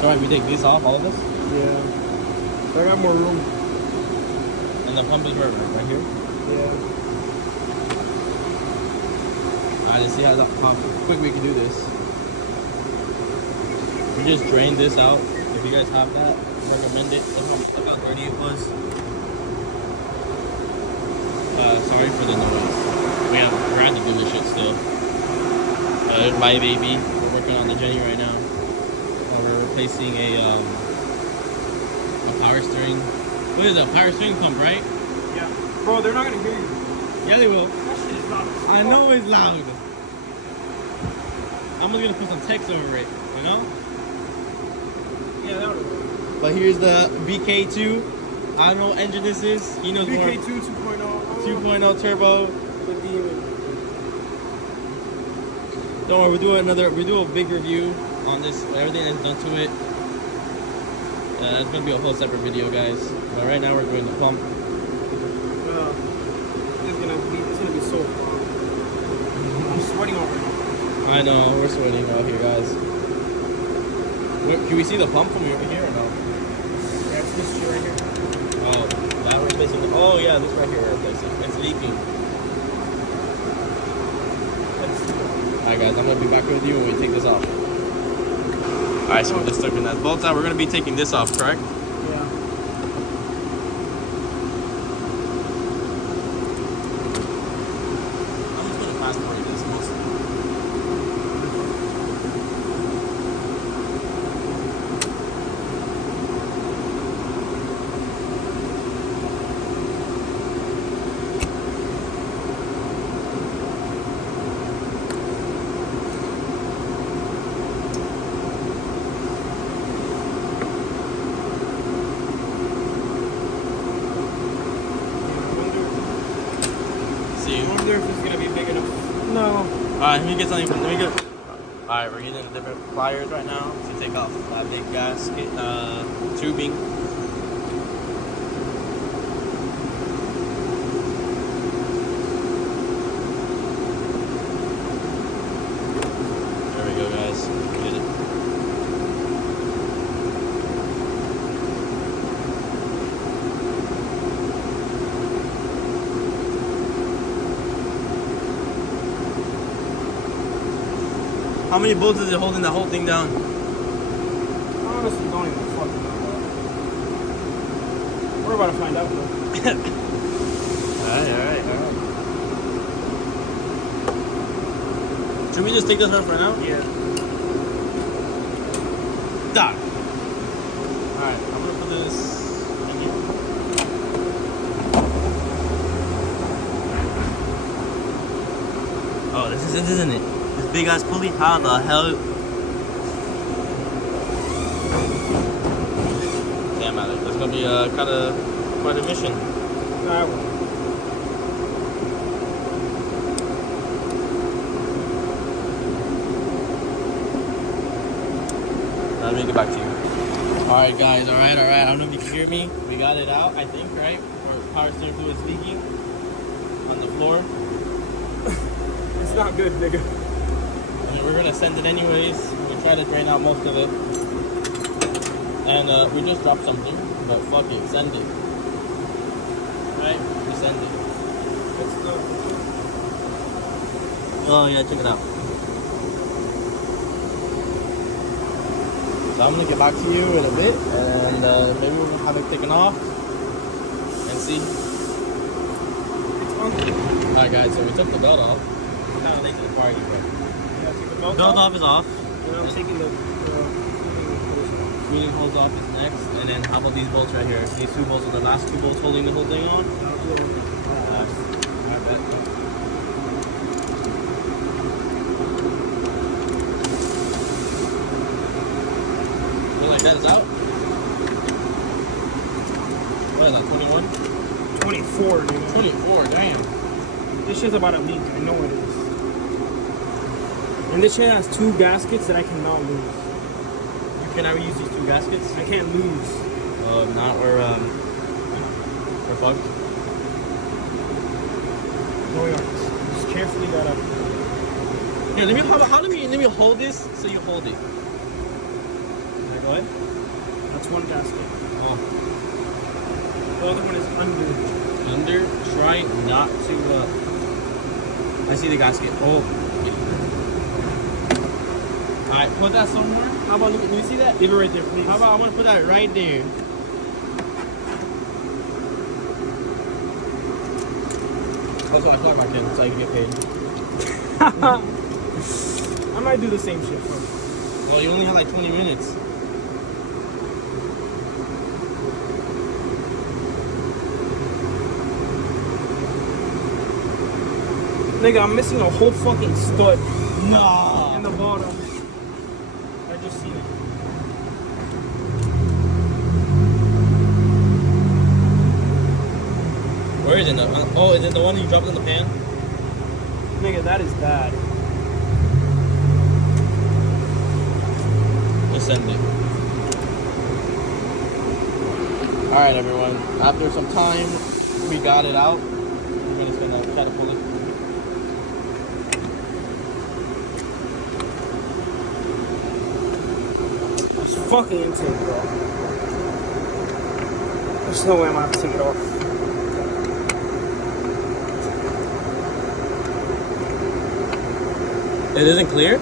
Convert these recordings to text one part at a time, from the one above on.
Sorry, we take these off, all of us? Yeah. I got more room. And the pump is right here? Yeah. Alright, let's see how quick we can do this. We just drained this out. If you guys have that, recommend it. Look how dirty it was. Sorry for the noise. We're had to do this shit still. My baby. We're working on the Jenny right now. We're replacing a power steering. What is it? A power steering pump, right? Yeah. Bro, they're not gonna hear you. Yeah, they will. That shit is loud. I know it's loud. I'm just gonna put some text over it, you know? Yeah, that would work. But here's the BK2. I don't know what engine this is. He knows more. BK2 2.0. 2.0 turbo. The demon. Don't worry, we do a big review on this, everything that's done to it. It's gonna be a whole separate video, guys. But right now we're doing the pump. It's gonna be so fun. I'm sweating already. I know, we're sweating out here, guys. Can we see the pump from over here or no? Yeah, it's this shit right here. Oh, that we're replacing. Oh yeah, this right here we're replacing. It's leaking. Alright guys, I'm gonna be back with you when we take this off. Alright, so we're just taking that bolt out. We're gonna be taking this off, correct? Yeah. I'm just gonna fast forward this mostly. I wonder if it's gonna be big enough. No. Alright, let me get something. Alright, we're using different pliers right now to take off that big gasket tubing. There we go, guys. Get it. How many bolts is it holding that whole thing down? I honestly don't even fucking know. We're about to find out though. Alright. Should we just take this one for now? Yeah. Done. Alright, I'm gonna put this in here. Oh, this is it, isn't it? This big ass pulley? How the hell? Damn, Alex, that's gonna be quite a mission. That one. Let me get back to you. Alright, guys, alright. I don't know if you can hear me. We got it out, I think, right? Or power steering fluid is leaking on the floor. It's not good, nigga. I mean, we're gonna send it anyways. We try to drain out most of it. And we just dropped something, but fuck it, send it. Right? We send it. What's the... Oh yeah, check it out. So I'm gonna get back to you in a bit, and maybe we'll have it taken off and see. Alright guys, so we took the belt off. I'm kind of late to the party, but Yeah, take the belt belt off is off. And I'm taking the... Cooling hose off is next, and then how about these bolts right here? These two bolts are the last two bolts holding the whole thing on. I bet. Feel like that is out? What is that, 21? 24, dude. 24, damn. This shit's about a leak. I know it is. And this shit has two gaskets that I cannot lose. You can never use these two gaskets? I can't lose. Not where, we're fucked. No, we aren't. Just carefully gotta... Here, let me hold this so you hold it. There you go. What? That's one gasket. Oh. The other one is under. Under? Try not to, I see the gasket. Oh. Alright, put that somewhere. How about, let me see that? Leave it right there, please. How about, I'm gonna put that right there. Also, I fly back in so I can get paid. I might do the same shit. Well, you only have like 20 minutes. Nigga, I'm missing a whole fucking stud Nah. in the bottom. I just seen it. Where is it? Oh, is it the one you dropped in the pan? Nigga, that is bad. Just send it. Alright, everyone. After some time, we got it out. We're just gonna try to pull it. It's fucking insane, bro. There's no way I'm gonna have to take it off. It isn't clear?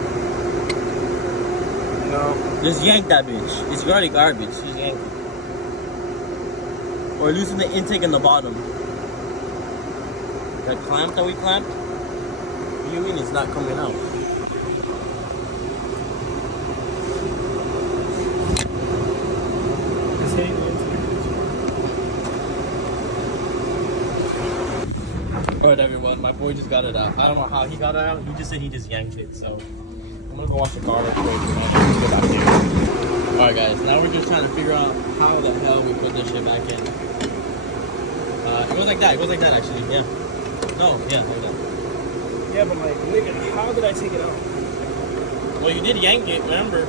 No. Just yank that bitch. It's already garbage. Just yank it. Or loosen the intake in the bottom. That clamp that we clamped, you mean it's not coming out? It's hitting the intake. Alright, everyone. My boy just got it out. I don't know how he got it out. He just said he just yanked it. So I'm gonna go wash the car real quick and I'll just go back here. Alright, guys. Now we're just trying to figure out how the hell we put this shit back in. It goes like that. It goes like that, actually. Yeah. No, yeah, like that. Yeah, but like, nigga, how did I take it out? Well, you did yank it, remember?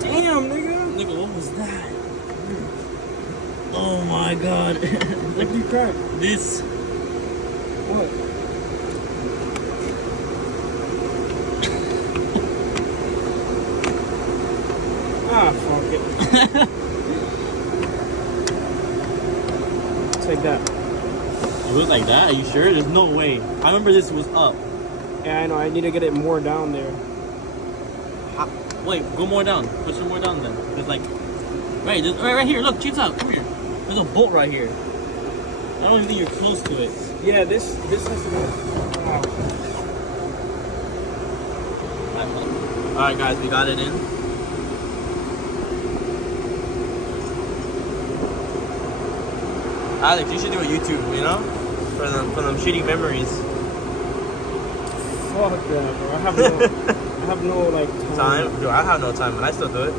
Damn, nigga. Nigga, what was that? Oh my god. What did you crack? This. What? Ah, fuck it. Take that. It was like that? Are you sure? There's no way. I remember this was up. Yeah, I know. I need to get it more down there. Wait, go more down. Push it more down then. There's like, right here. Look, check out. Come here. There's a bolt right here. I don't even think you're close to it. Yeah, this has to go. Wow. Alright, guys, we got it in. Alex, you should do a YouTube, you know? For them shitty memories. Fuck that, bro. I have no like Time? Dude, I have no time, and I still do it.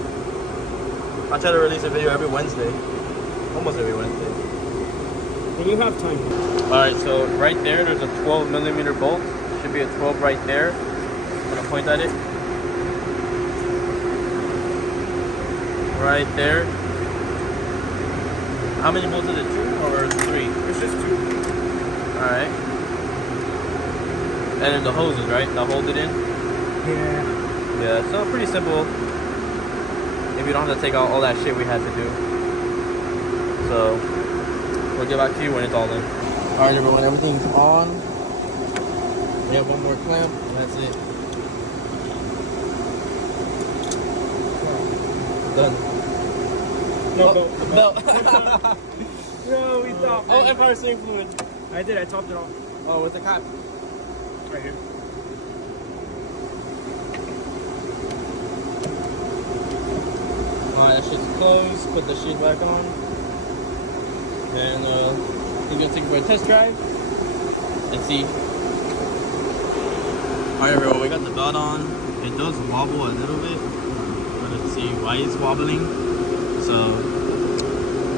I try to release a video every Wednesday. Almost every Wednesday. When you have time. Alright, so right there's a 12mm bolt. Should be a 12 right there. I'm gonna point at it. Right there. How many bolts is it? 2 or 3? It's just 2. Alright. And then the hoses, right? That hold it in? Yeah. Yeah, so pretty simple. If you don't have to take out all that shit we had to do. So, we'll get back to you when it's all in. Alright, everyone, everything's on. We have one more clamp, and that's it. Done. No. No, we thought. Oh, Empire State fluid. I did. I topped it off. Oh, with the cap. Right here. Alright, that shit's closed. Put the shit back on. And we're gonna take it for a test drive and see. Alright, everyone, we got the belt on. It does wobble a little bit. Let's see why it's wobbling. So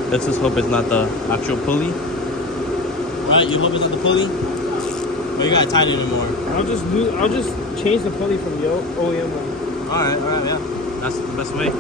let's just hope it's not the actual pulley. Alright, you hope it's not the pulley? Or you gotta tighten it more? I'll just change the pulley from the OEM one. Alright, yeah. That's the best way.